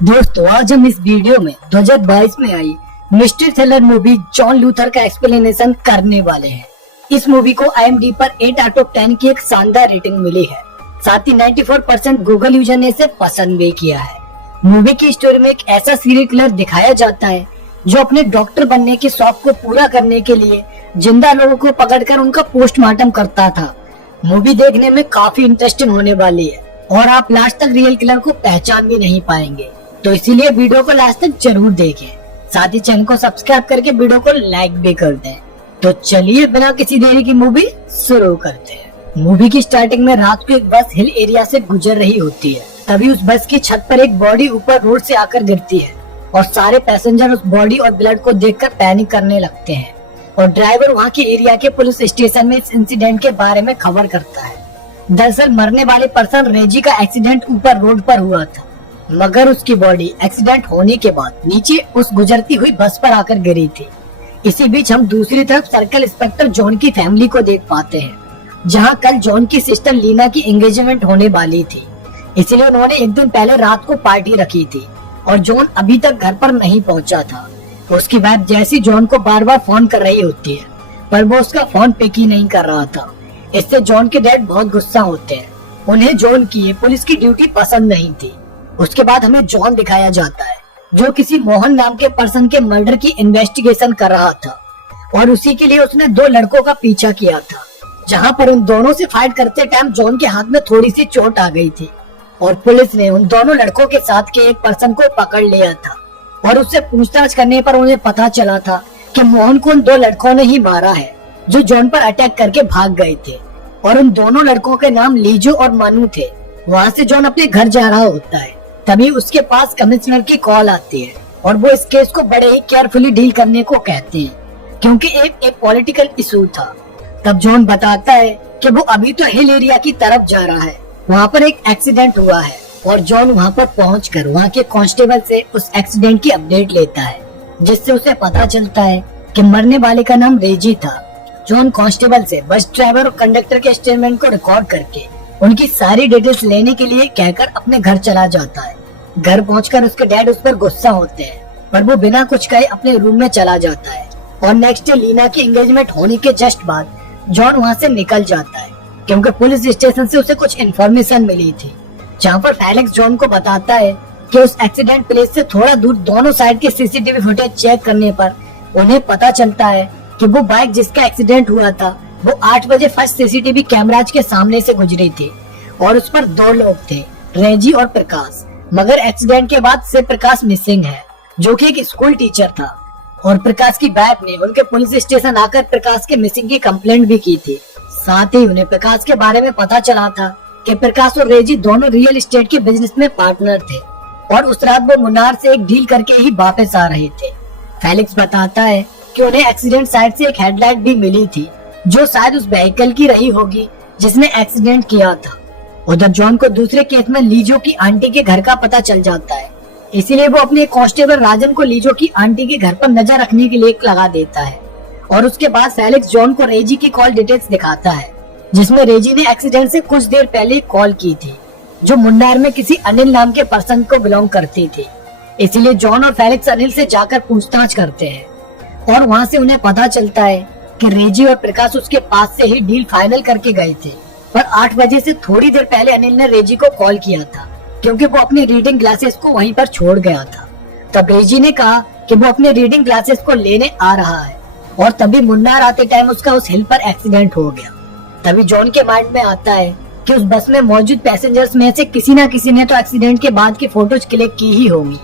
दोस्तों आज हम इस वीडियो में 2022 में आई mystery thriller movie John Luther का एक्सप्लेनेशन करने वाले हैं। इस मूवी को IMDb पर 8 आउट ऑफ 10 की एक शानदार रेटिंग मिली है। साथ ही 94% गूगल यूजर ने इसे पसंद भी किया है। मूवी की स्टोरी में एक ऐसा सीरियल किलर दिखाया जाता है जो अपने डॉक्टर बनने के शौक को पूरा करने के लिए जिंदा लोगों को पकड़कर उनका पोस्टमार्टम करता था। मूवी देखने में काफी इंटरेस्टिंग होने वाली है और आप लास्ट तक रियल किलर को पहचान भी नहीं पाएंगे, तो इसीलिए वीडियो को लास्ट तक जरूर देखें। साथ ही चैनल को सब्सक्राइब करके वीडियो को लाइक भी कर दें। तो चलिए बिना किसी देरी की मूवी शुरू करते हैं। मूवी की स्टार्टिंग में रात को एक बस हिल एरिया से गुजर रही होती है। तभी उस बस की छत पर एक बॉडी ऊपर रोड से आकर गिरती है और सारे पैसेंजर उस बॉडी और ब्लड को देखकर पैनिक करने लगते हैं और ड्राइवर वहाँ के एरिया के पुलिस स्टेशन में इस इंसिडेंट के बारे में खबर करता है। दरअसल मरने वाले पर्सन रेजी का एक्सीडेंट ऊपर रोड पर हुआ था, मगर उसकी बॉडी एक्सीडेंट होने के बाद नीचे उस गुजरती हुई बस पर आकर गिरी थी। इसी बीच हम दूसरी तरफ सर्कल इंस्पेक्टर जॉन की फैमिली को देख पाते हैं, जहां कल जॉन की सिस्टर लीना की एंगेजमेंट होने वाली थी। इसलिए उन्होंने एक दिन पहले रात को पार्टी रखी थी और जॉन अभी तक घर पर नहीं पहुंचा था। उसकी वाइफ जैसी जॉन को बार बार फोन कर रही होती है, पर वो उसका फोन पिक ही नहीं कर रहा था। इससे जॉन के डैड बहुत गुस्सा होते हैं। उन्हें जॉन की पुलिस की ड्यूटी पसंद नहीं थी। उसके बाद हमें जॉन दिखाया जाता है जो किसी मोहन नाम के पर्सन के मर्डर की इन्वेस्टिगेशन कर रहा था और उसी के लिए उसने 2 लड़कों का पीछा किया था, जहां पर उन दोनों से फाइट करते टाइम जॉन के हाथ में थोड़ी सी चोट आ गई थी और पुलिस ने उन दोनों लड़कों के साथ के एक पर्सन को पकड़ लिया था और उससे पूछताछ करने पर उन्हें पता चला था कि मोहन को उन 2 लड़कों ने ही मारा है जो जॉन पर अटैक करके भाग गए थे और उन दोनों लड़कों के नाम लीजो और मनु थे। वहाँ से जॉन अपने घर जा रहा होता है, तभी उसके पास कमिश्नर की कॉल आती है और वो इस केस को बड़े ही केयरफुली डील करने को कहते हैं क्योंकि एक पॉलिटिकल इशू था। तब जॉन बताता है कि वो अभी तो हिल एरिया की तरफ जा रहा है, वहाँ पर एक एक्सीडेंट हुआ है और जॉन वहाँ पर पहुंचकर वहाँ के कांस्टेबल से उस एक्सीडेंट की अपडेट लेता है, जिससे उसे पता चलता है कि मरने वाले का नाम रेजी था। जॉन कांस्टेबल से बस ड्राइवर और कंडक्टर के स्टेटमेंट को रिकॉर्ड करके उनकी सारी डिटेल्स लेने के लिए कहकर अपने घर चला जाता है। घर पहुंचकर उसके डैड उस पर गुस्सा होते हैं, पर वो बिना कुछ कहे अपने रूम में चला जाता है और नेक्स्ट डे लीना की एंगेजमेंट होने के जस्ट बाद जॉन वहाँ से निकल जाता है क्योंकि पुलिस स्टेशन से उसे कुछ इन्फॉर्मेशन मिली थी, जहाँ पर फेलिक्स जॉन को बताता है कि उस एक्सीडेंट प्लेस से थोड़ा दूर दोनों साइड के CCTV फुटेज चेक करने पर उन्हें पता चलता है कि वो बाइक जिसका एक्सीडेंट हुआ था वो 8 बजे फर्स्ट CCTV कैमराज के सामने से गुजरी थी और उस पर 2 लोग थे, रेजी और प्रकाश। मगर एक्सीडेंट के बाद से प्रकाश मिसिंग है, जो कि एक स्कूल टीचर था और प्रकाश की वाइफ ने उनके पुलिस स्टेशन आकर प्रकाश के मिसिंग की कंप्लेंट भी की थी। साथ ही उन्हें प्रकाश के बारे में पता चला था कि प्रकाश और रेजी दोनों रियल एस्टेट के बिजनेस में पार्टनर थे और उस रात वो मुन्नार से एक डील करके ही वापस आ रहे थे। फेलिक्स बताता है कि उन्हें एक्सीडेंट साइड से एक हेडलाइट भी मिली थी जो शायद उस व्हीकल की रही होगी जिसने एक्सीडेंट किया था। उधर जॉन को दूसरे केस में लीजो की आंटी के घर का पता चल जाता है, इसीलिए वो अपने कांस्टेबल राजन को लीजो की आंटी के घर पर नजर रखने के लिए लगा देता है और उसके बाद फेलिक्स जॉन को रेजी की कॉल डिटेल्स दिखाता है, जिसमें रेजी ने एक्सीडेंट से कुछ देर पहले कॉल की थी जो मुन्नार में किसी अनिल नाम के पर्सन को बिलोंग करती थी। इसीलिए जॉन और फेलिक्स अनिल से जाकर पूछताछ करते हैं और वहाँ से उन्हें पता चलता है कि रेजी और प्रकाश उसके पास से ही डील फाइनल करके गए थे, पर 8 बजे से थोड़ी देर पहले अनिल ने रेजी को कॉल किया था क्योंकि वो अपनी रीडिंग ग्लासेस को वहीं पर छोड़ गया था। तब रेजी ने कहा कि वो अपने रीडिंग ग्लासेस को लेने आ रहा है और तभी मुन्नार आते टाइम उसका उस हिल पर एक्सीडेंट हो गया। तभी जॉन के माइंड में आता है कि उस बस में मौजूद पैसेंजर्स में से किसी न किसी ने तो एक्सीडेंट के बाद की फोटोज क्लिक की ही होंगी।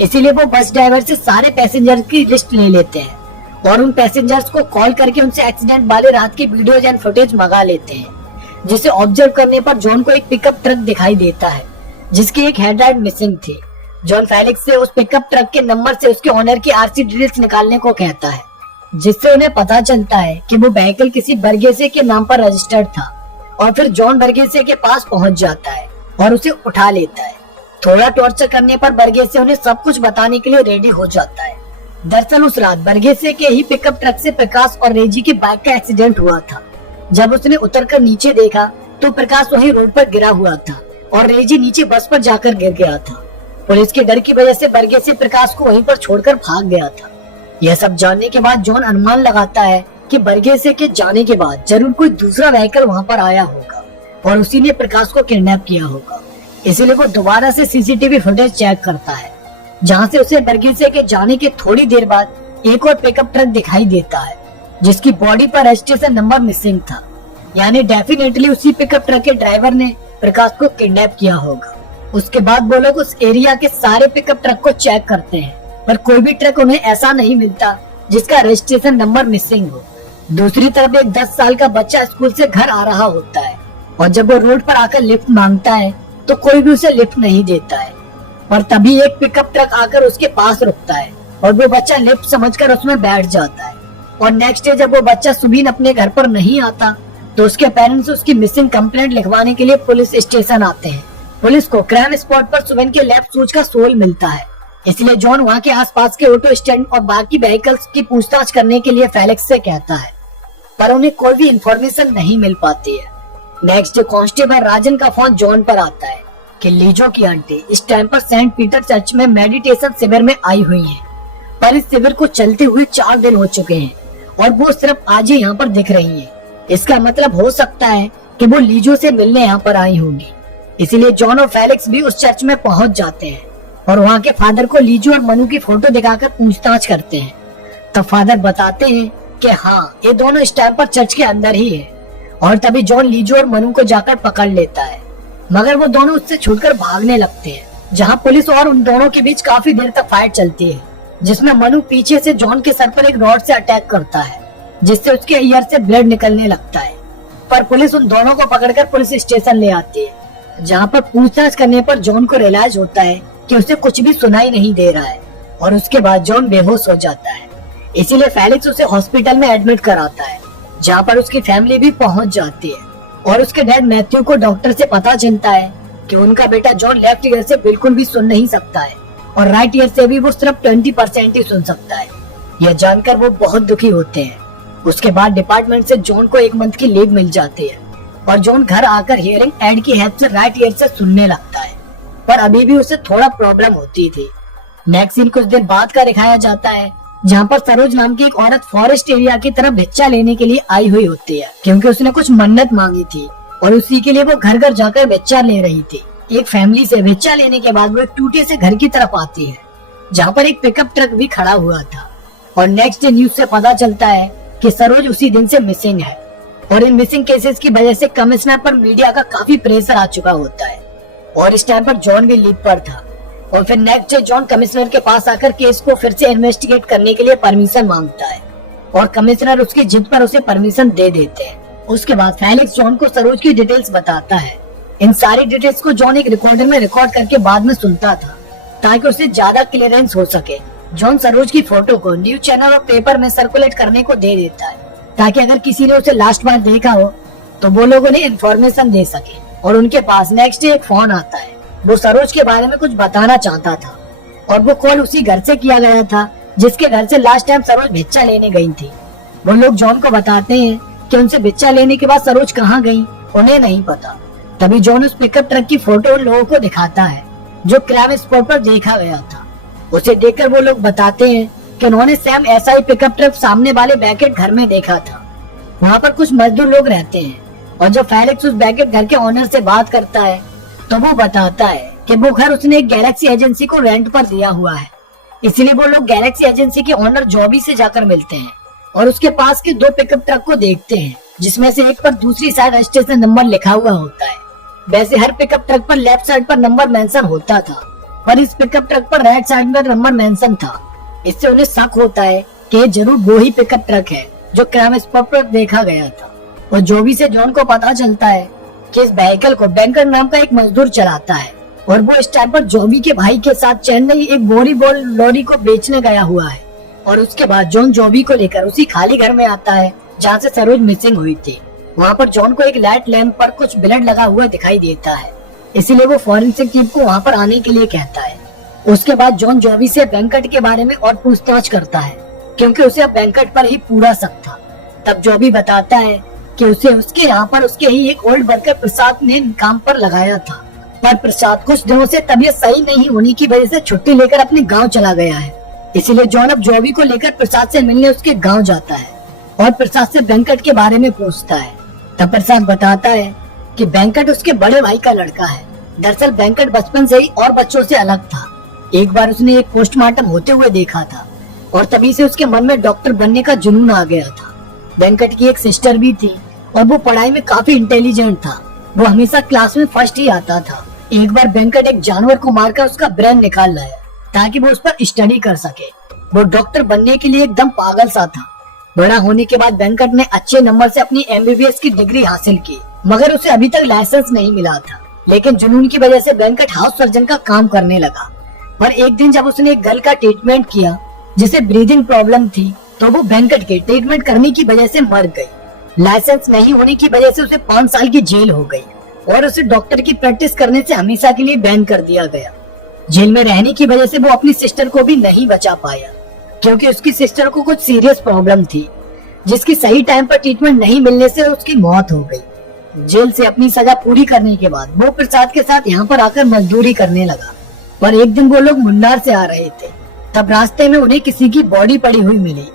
इसीलिए वो बस ड्राइवर से सारे पैसेंजर्स की लिस्ट ले लेते हैं और उन पैसेंजर्स को कॉल करके उनसे एक्सीडेंट वाले रात की वीडियोज एंड फुटेज मंगा लेते हैं, जिसे ऑब्जर्व करने पर जॉन को एक पिकअप ट्रक दिखाई देता है जिसकी एक हेडलाइट मिसिंग थी। जॉन फेलिक्स से उस पिकअप ट्रक के नंबर से उसके ओनर की RC डिटेल्स निकालने को कहता है, जिससे उन्हें पता चलता है कि वो व्हीकल किसी बरगेसे के नाम पर रजिस्टर्ड था और फिर जॉन बरगेसे के पास पहुंच जाता है और उसे उठा लेता है। थोड़ा टॉर्चर करने पर बरगेसे उन्हें सब कुछ बताने के लिए रेडी हो जाता है। दरअसल उस रात बरगेसे के ही पिकअप ट्रक से प्रकाश और रेजी की बाइक का एक्सीडेंट हुआ था। जब उसने उतरकर नीचे देखा तो प्रकाश वहीं रोड पर गिरा हुआ था और रेजी नीचे बस पर जाकर गिर गया था। पुलिस के डर की वजह से बरगेसे प्रकाश को वहीं पर छोड़कर भाग गया था। यह सब जानने के बाद जॉन अनुमान लगाता है कि बरगेसे के जाने के बाद जरूर कोई दूसरा व्हीकल वहाँ पर आया होगा और उसी ने प्रकाश को किडनैप किया होगा। इसीलिए वो दोबारा से सीसीटीवी फुटेज चेक करता है, जहाँ से उसे बरगेसे के जाने के थोड़ी देर बाद एक और पिकअप ट्रक दिखाई देता है जिसकी बॉडी पर रजिस्ट्रेशन नंबर मिसिंग था। यानी डेफिनेटली उसी पिकअप ट्रक के ड्राइवर ने प्रकाश को किडनैप किया होगा। उसके बाद वो लोग उस एरिया के सारे पिकअप ट्रक को चेक करते हैं, पर कोई भी ट्रक उन्हें ऐसा नहीं मिलता जिसका रजिस्ट्रेशन नंबर मिसिंग हो। दूसरी तरफ एक 10 साल का बच्चा स्कूल से घर आ रहा होता है और जब वो रोड पर आकर लिफ्ट मांगता है तो कोई भी उसे लिफ्ट नहीं देता है। और तभी एक पिकअप ट्रक आकर उसके पास रुकता है और वो बच्चा लिफ्ट समझकर उसमें बैठ जाता है। और नेक्स्ट डे जब वो बच्चा सुबीन अपने घर पर नहीं आता तो उसके पेरेंट्स उसकी मिसिंग कंप्लेंट लिखवाने के लिए पुलिस स्टेशन आते हैं। पुलिस को क्राइम स्पॉट पर सुबीन के लेफ्ट शूज का सोल मिलता है, इसलिए जॉन वहाँ के आसपास के ऑटो स्टैंड और बाकी व्हीकल्स की पूछताछ करने के लिए फेलिक्स से कहता है, पर उन्हें कोई भी इंफॉर्मेशन नहीं मिल पाती है। नेक्स्ट डे कांस्टेबल राजन का फोन जॉन पर आता है कि लीजो की आंटी इस टाइम पर सेंट पीटर चर्च में मेडिटेशन शिविर में आई हुई हैं, पर इस शिविर को चलते हुए 4 दिन हो चुके हैं और वो सिर्फ आज ही यहाँ पर दिख रही हैं। इसका मतलब हो सकता है कि वो लीजो से मिलने यहाँ पर आई होंगी। इसीलिए जॉन और फेलिक्स भी उस चर्च में पहुंच जाते हैं और वहाँ के फादर को लीजो और मनु की फोटो दिखाकर पूछताछ करते हैं। तब फादर बताते हैं कि हाँ, ये दोनों इस टाइम पर चर्च के अंदर ही है। और तभी जॉन लीजो और मनु को जाकर पकड़ लेता है, मगर वो दोनों उससे छूटकर भागने लगते हैं, जहाँ पुलिस और उन दोनों के बीच काफी देर तक फाइट चलती है, जिसमें मनु पीछे से जॉन के सर पर एक रॉड से अटैक करता है, जिससे उसके ईयर से ब्लड निकलने लगता है। पर पुलिस उन दोनों को पकड़कर पुलिस स्टेशन ले आती है, जहाँ पर पूछताछ करने पर जॉन को रियलाइज होता है कि उसे कुछ भी सुनाई नहीं दे रहा है और उसके बाद जॉन बेहोश हो जाता है। इसीलिए फेलिक्स उसे हॉस्पिटल में एडमिट कराता है, जहाँ पर उसकी फैमिली भी पहुंच जाती है और उसके डैड मैथ्यू को डॉक्टर से पता चलता है कि उनका बेटा जॉन लेफ्ट ईयर से बिल्कुल भी सुन नहीं सकता है और राइट ईयर से भी वो सिर्फ 20% ही सुन सकता है। यह जानकर वो बहुत दुखी होते हैं। उसके बाद डिपार्टमेंट से जॉन को 1 मंथ की लीव मिल जाती है और जॉन घर आकर हियरिंग एड की हेल्प से राइट ईयर से सुनने लगता है, पर अभी भी उसे थोड़ा प्रॉब्लम होती थी। नेक्स्ट सीन कुछ दिन बाद का दिखाया जाता है, जहाँ पर सरोज नाम की एक औरत फॉरेस्ट एरिया की तरफ भिक्षा लेने के लिए आई हुई होती है, क्योंकि उसने कुछ मन्नत मांगी थी और उसी के लिए वो घर घर जाकर भिक्षा ले रही थी। एक फैमिली से भिक्षा लेने के बाद वो एक टूटे से घर की तरफ आती है, जहाँ पर एक पिकअप ट्रक भी खड़ा हुआ था। और नेक्स्ट डे न्यूज से पता चलता है कि सरोज उसी दिन से मिसिंग है और इन मिसिंग केसेस की वजह से कमिश्नर पर मीडिया का काफी प्रेशर आ चुका होता है और इस टाइम पर जॉन भी लीव पर था। और फिर नेक्स्ट डे जॉन कमिश्नर के पास आकर केस को फिर से इन्वेस्टिगेट करने के लिए परमिशन मांगता है और कमिश्नर उसकी जिद पर उसे परमिशन दे देते हैं। उसके बाद फेलिक्स जॉन को सरोज की डिटेल्स बताता है। इन सारी डिटेल्स को जॉन एक रिकॉर्डर में रिकॉर्ड करके बाद में सुनता था, ताकि उसे ज्यादा क्लियरेंस हो सके। जॉन सरोज की फोटो को न्यूज चैनल और पेपर में सर्कुलेट करने को दे देता है, ताकि अगर किसी ने उसे लास्ट बार देखा हो तो वो लोग उन्हें इन्फॉर्मेशन दे सके। और उनके पास नेक्स्ट डे एक फोन आता है, वो सरोज के बारे में कुछ बताना चाहता था और वो कॉल उसी घर से किया गया था जिसके घर से लास्ट टाइम सरोज भिक्षा लेने गई थी। वो लोग जॉन को बताते हैं कि उनसे भिक्षा लेने के बाद सरोज कहाँ गई उन्हें नहीं पता। तभी जॉन उस पिकअप ट्रक की फोटो लोगों को दिखाता है जो क्राइम स्पॉट पर देखा गया था। उसे देखकर वो लोग बताते हैं कि उन्होंने सेम ऐसा ही पिकअप ट्रक सामने वाले बैकेट घर में देखा था। वहाँ पर कुछ मजदूर लोग रहते हैं और जब फेलिक्स उस बैकेट घर के ओनर से बात करता है तो वो बताता है कि वो घर उसने एक गैलेक्सी एजेंसी को रेंट पर दिया हुआ है। इसलिए वो लोग गैलेक्सी एजेंसी के ओनर जॉबी से जाकर मिलते हैं और उसके पास के 2 पिकअप ट्रक को देखते हैं, जिसमें से एक पर दूसरी साइड रजिस्ट्रेशन नंबर लिखा हुआ होता है। वैसे हर पिकअप ट्रक पर लेफ्ट साइड पर नंबर मेंशन होता था, पर इस पिकअप ट्रक पर राइट साइड पर नंबर मेंशन था। इससे उन्हें शक होता है कि ये जरूर वो ही पिकअप ट्रक है जो क्राइम स्पॉट पर देखा गया था। और जॉबी से जॉन को पता चलता है कि इस व्हीकल को बैंकर नाम का एक मजदूर चलाता है और वो इस टाइम पर जॉबी के भाई के साथ चेन्नई एक बोरी बॉल लॉरी को बेचने गया हुआ है। और उसके बाद जॉन जॉबी को लेकर उसी खाली घर में आता है जहाँ से सरोज मिसिंग हुई थी। वहाँ पर जॉन को एक लाइट लैंप पर कुछ ब्लड लगा हुआ दिखाई देता है, इसीलिए वो फॉरेंसिक टीम को वहाँ पर आने के लिए कहता है। उसके बाद जॉन जॉबी से वेंकट के बारे में और पूछताछ करता है, क्योंकि उसे अब वेंकट पर ही पूरा शक था। तब जॉबी बताता है कि उसे उसके यहाँ पर उसके ही एक ओल्ड वर्कर प्रसाद ने काम पर लगाया था। पर प्रसाद कुछ दिनों से तबीयत सही नहीं होने की वजह से छुट्टी लेकर अपने गांव चला गया है। इसीलिए जॉन अब जॉबी को लेकर प्रसाद से मिलने उसके गांव जाता है और प्रसाद से वेंकट के बारे में पूछता है। तब प्रसाद बताता है कि वेंकट उसके बड़े भाई का लड़का है। दरअसल वेंकट बचपन से ही और बच्चों से अलग था। एक बार उसने एक पोस्टमार्टम होते हुए देखा था और तभी से उसके मन में डॉक्टर बनने का जुनून आ गया था। वेंकट की एक सिस्टर भी थी और वो पढ़ाई में काफी इंटेलिजेंट था। वो हमेशा क्लास में फर्स्ट ही आता था। एक बार वेंकट एक जानवर को मारकर उसका ब्रेन निकाल लाया ताकि वो उस पर स्टडी कर सके। वो डॉक्टर बनने के लिए एकदम पागल सा था। बड़ा होने के बाद वेंकट ने अच्छे नंबर से अपनी MBBS की डिग्री हासिल की, मगर उसे अभी तक लाइसेंस नहीं मिला था। लेकिन जुनून की वजह से वेंकट हाउस सर्जन का काम करने लगा। पर एक दिन जब उसने एक गर्ल का ट्रीटमेंट किया जिसे ब्रीदिंग प्रॉब्लम थी, तो वो वेंकट के ट्रीटमेंट करने की वजह से मर गई। लाइसेंस नहीं होने की वजह से उसे 5 साल की जेल हो गई और उसे डॉक्टर की प्रैक्टिस करने से हमेशा के लिए बैन कर दिया गया। जेल में रहने की वजह से वो अपनी सिस्टर को भी नहीं बचा पाया, क्योंकि उसकी सिस्टर को कुछ सीरियस प्रॉब्लम थी जिसकी सही टाइम पर ट्रीटमेंट नहीं मिलने से उसकी मौत हो गई। जेल से अपनी सजा पूरी करने के बाद वो प्रसाद के साथ यहाँ पर आकर मजदूरी करने लगा। पर एक दिन वो लोग मुन्नार से आ रहे थे, तब रास्ते में उन्हें किसी की बॉडी पड़ी हुई मिली।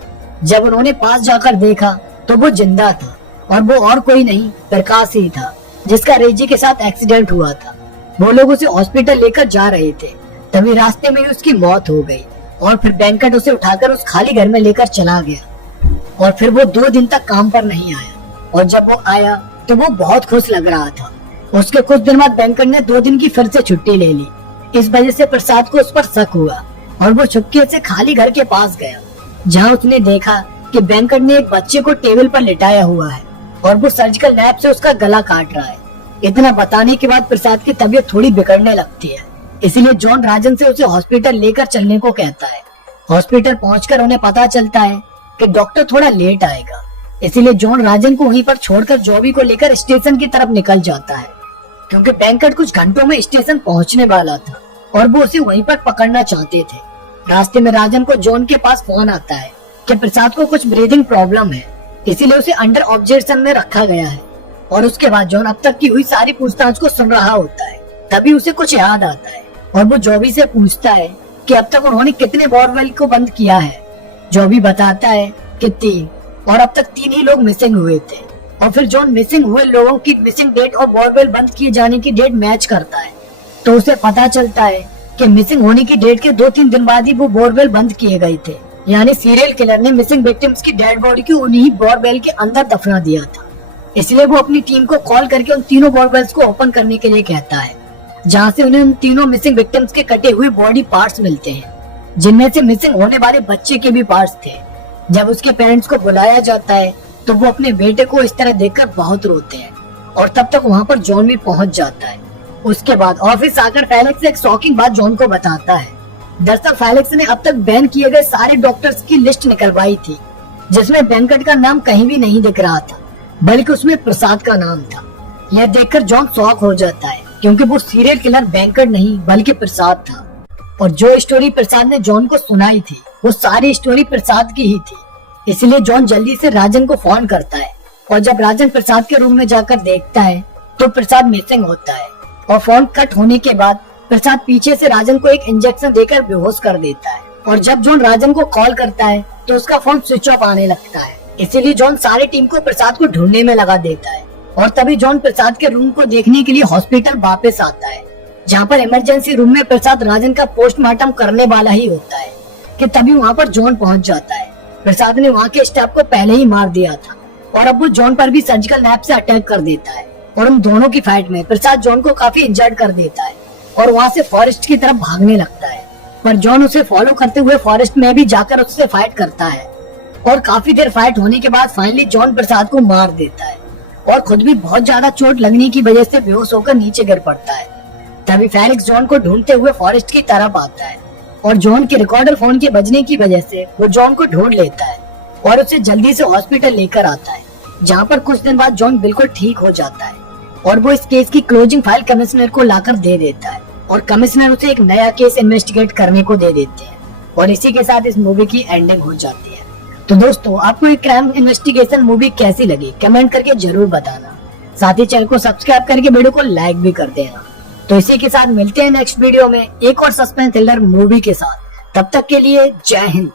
जब उन्होंने पास जाकर देखा तो वो जिंदा था और वो और कोई नहीं प्रकाश ही था, जिसका रेजी के साथ एक्सीडेंट हुआ था। वो लोग उसे हॉस्पिटल लेकर जा रहे थे, तभी रास्ते में उसकी मौत हो गई और फिर वेंकट उसे उठाकर उस खाली घर में लेकर चला गया। और फिर वो 2 दिन तक काम पर नहीं आया और जब वो आया तो वो बहुत खुश लग रहा था। उसके कुछ दिन बाद वेंकट ने 2 दिन की फिर से छुट्टी ले ली। इस वजह से प्रसाद को उस पर शक हुआ और वो चुपके से खाली घर के पास गया, जहाँ उसने देखा कि वेंकट ने एक बच्चे को टेबल पर लिटाया हुआ है और वो सर्जिकल नैप से उसका गला काट रहा है। इतना बताने के बाद प्रसाद की तबीयत थोड़ी बिगड़ने लगती है। इसीलिए जॉन राजन से उसे हॉस्पिटल लेकर चलने को कहता है। हॉस्पिटल पहुंचकर उन्हें पता चलता है कि डॉक्टर थोड़ा लेट आएगा। इसीलिए जॉन राजन को वहीं पर छोड़कर जॉबी को लेकर स्टेशन की तरफ निकल जाता है, क्योंकि वेंकट कुछ घंटों में स्टेशन पहुंचने वाला था और वो उसे वहीं पर पकड़ना चाहते थे। रास्ते में राजन को जॉन के पास फोन आता है कि प्रसाद को कुछ ब्रीदिंग प्रॉब्लम है, इसीलिए उसे अंडर ऑब्जर्वेशन में रखा गया है। और उसके बाद जॉन अब तक की हुई सारी पूछताछ को सुन रहा होता है। तभी उसे कुछ याद आता है और वो जॉबी से पूछता है कि अब तक उन्होंने कितने बोरवेल को बंद किया है। जॉबी बताता है कि 3, और अब तक 3 ही लोग मिसिंग हुए थे। और फिर जॉन मिसिंग हुए लोगों की मिसिंग डेट और बोरवेल बंद किए जाने की डेट मैच करता है, तो उसे पता चलता है कि मिसिंग होने की डेट के 2-3 दिन बाद ही वो बोरवेल बंद किए गए थे। यानी सीरियल किलर ने मिसिंग विक्टिम्स की डेड बॉडी को उन्हीं बोरवेल के अंदर दफना दिया था। इसलिए वो अपनी टीम को कॉल करके उन तीनों बोरवेल्स को ओपन करने के लिए कहता है, जहाँ से उन्हें उन तीनों मिसिंग विक्टिम्स के कटे हुए बॉडी पार्ट्स मिलते हैं, जिनमें से मिसिंग होने वाले बच्चे के भी पार्ट्स थे। जब उसके पेरेंट्स को बुलाया जाता है तो वो अपने बेटे को इस तरह देखकर बहुत रोते हैं और तब तक वहाँ पर जॉन भी पहुँच जाता है। उसके बाद ऑफिस आकर फेलिक्स एक शॉकिंग बात जॉन को बताता है। दरअसल फेलिक्स ने अब तक बैन किए गए सारे डॉक्टर्स की लिस्ट निकलवाई थी, जिसमें वेंकट का नाम कहीं भी नहीं दिख रहा था, बल्कि उसमें प्रसाद का नाम था। यह देखकर जॉन शॉक हो जाता है, क्योंकि वो सीरियल किलर वेंकट नहीं बल्कि प्रसाद था। और जो स्टोरी प्रसाद ने जॉन को सुनाई थी वो सारी स्टोरी प्रसाद की ही थी। इसलिए जॉन जल्दी से राजन को फोन करता है और जब राजन प्रसाद के रूम में जाकर देखता है तो प्रसाद मिसिंग होता है। और फोन कट होने के बाद प्रसाद पीछे से राजन को एक इंजेक्शन देकर बेहोश कर देता है। और जब जॉन राजन को कॉल करता है तो उसका फोन स्विच ऑफ आने लगता है। इसीलिए जॉन सारी टीम को प्रसाद को ढूंढने में लगा देता है। और तभी जॉन प्रसाद के रूम को देखने के लिए हॉस्पिटल वापस आता है, जहाँ पर इमरजेंसी रूम में प्रसाद राजन का पोस्टमार्टम करने वाला ही होता है कि तभी वहाँ पर जॉन पहुँच जाता है। प्रसाद ने वहाँ के स्टाफ को पहले ही मार दिया था और अब वो जॉन पर भी सर्जिकल नैप से अटैक कर देता है। और उन दोनों की फाइट में प्रसाद जॉन को काफी इंजर्ड कर देता है और वहाँ से फॉरेस्ट की तरफ भागने लगता है। पर जॉन उसे फॉलो करते हुए फॉरेस्ट में भी जाकर उससे फाइट करता है और काफी देर फाइट होने के बाद फाइनली जॉन प्रसाद को मार देता है और खुद भी बहुत ज्यादा चोट लगने की वजह से बेहोश होकर नीचे गिर पड़ता है। तभी फेलिक्स जॉन को ढूंढते हुए फॉरेस्ट की तरफ आता है और जॉन के रिकॉर्डर फोन के बजने की वजह से वो जॉन को ढूंढ लेता है और उसे जल्दी से हॉस्पिटल लेकर आता है, जहाँ पर कुछ दिन बाद जॉन बिल्कुल ठीक हो जाता है और वो इस केस की क्लोजिंग फाइल कमिश्नर को लाकर दे देता है और कमिश्नर उसे एक नया केस इन्वेस्टिगेट करने को दे देते हैं। और इसी के साथ इस मूवी की एंडिंग हो जाती है। तो दोस्तों, आपको एक क्राइम इन्वेस्टिगेशन मूवी कैसी लगी कमेंट करके जरूर बताना। साथ ही चैनल को सब्सक्राइब करके वीडियो को लाइक भी कर देना। तो इसी के साथ मिलते हैं नेक्स्ट वीडियो में एक और सस्पेंस थ्रिलर मूवी के साथ। तब तक के लिए जय हिंद।